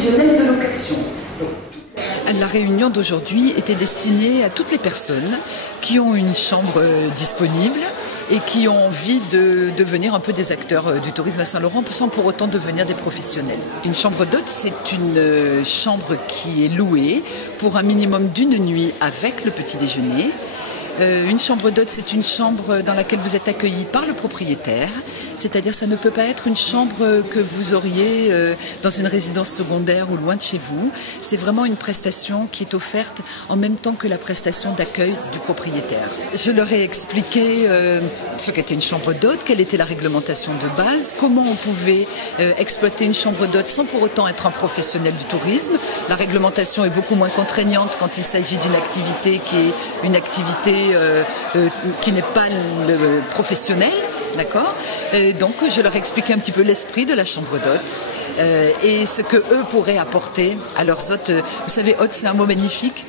prévisionnel de location. La réunion d'aujourd'hui était destinée à toutes les personnes qui ont une chambre disponible et qui ont envie de devenir un peu des acteurs du tourisme à Saint-Laurent sans pour autant devenir des professionnels. Une chambre d'hôte, c'est une chambre qui est louée pour un minimum d'une nuit avec le petit déjeuner. Une chambre d'hôte, c'est une chambre dans laquelle vous êtes accueilli par le propriétaire, c'est-à-dire ça ne peut pas être une chambre que vous auriez dans une résidence secondaire ou loin de chez vous. C'est vraiment une prestation qui est offerte en même temps que la prestation d'accueil du propriétaire. Je leur ai expliqué ce qu'était une chambre d'hôte, quelle était la réglementation de base, comment on pouvait exploiter une chambre d'hôte sans pour autant être un professionnel du tourisme. La réglementation est beaucoup moins contraignante quand il s'agit d'une activité qui est une activité qui n'est pas le professionnel, d'accord. Donc je leur ai expliqué un petit peu l'esprit de la chambre d'hôte et ce que eux pourraient apporter à leurs hôtes. Vous savez, hôte, c'est un mot magnifique.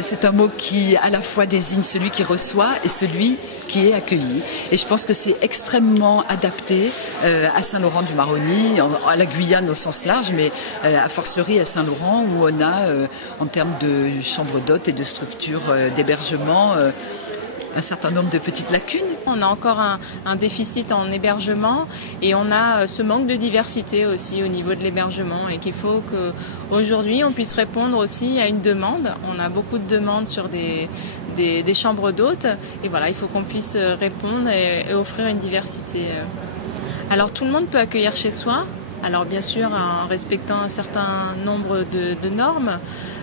C'est un mot qui à la fois désigne celui qui reçoit et celui qui est accueilli. Et je pense que c'est extrêmement adapté à Saint-Laurent-du-Maroni, à la Guyane au sens large, mais a fortiori à Saint-Laurent où on a, en termes de chambres d'hôtes et de structures d'hébergement, un certain nombre de petites lacunes. On a encore un déficit en hébergement et on a ce manque de diversité aussi au niveau de l'hébergement et qu'il faut qu'aujourd'hui on puisse répondre aussi à une demande. On a beaucoup de demandes sur des chambres d'hôtes et voilà, il faut qu'on puisse répondre et offrir une diversité. Alors tout le monde peut accueillir chez soi, alors bien sûr en respectant un certain nombre de normes.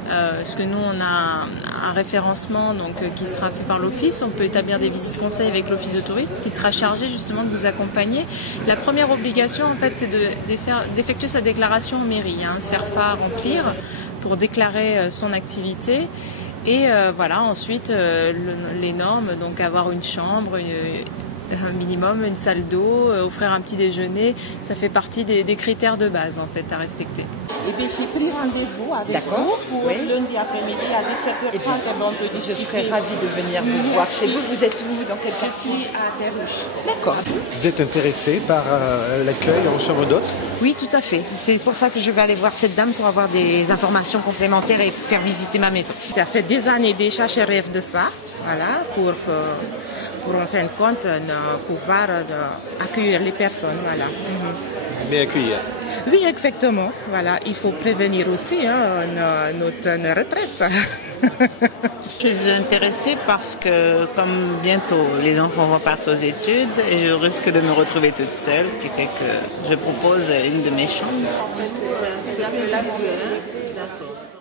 Parce que nous on a un référencement qui sera fait par l'office, on peut établir des visites conseils avec l'office de tourisme qui sera chargé justement de vous accompagner. La première obligation en fait c'est d'effectuer sa déclaration en mairie, un CERFA à remplir pour déclarer son activité et voilà ensuite les normes, donc avoir une chambre, un minimum, une salle d'eau, offrir un petit déjeuner, ça fait partie des critères de base en fait à respecter. Et bien j'ai pris rendez-vous avec vous pour lundi après-midi à 17h30 et on peut discuter. Je serais ravie de venir vous voir chez vous. Vous êtes où? Dans quel quartier? Je suis à Terrouche. D'accord. Vous êtes intéressé par l'accueil en chambre d'hôte? Oui, tout à fait. C'est pour ça que je vais aller voir cette dame pour avoir des informations complémentaires et faire visiter ma maison. Ça fait des années déjà que je rêve de ça, voilà, pour en fin de compte pouvoir accueillir les personnes, voilà. Mais accueillir. Oui, exactement. Voilà, il faut prévenir aussi notre retraite. Je suis intéressée parce que comme bientôt les enfants vont partir aux études et je risque de me retrouver toute seule, ce qui fait que je propose une de mes chambres. C'est un petit peu d'accord.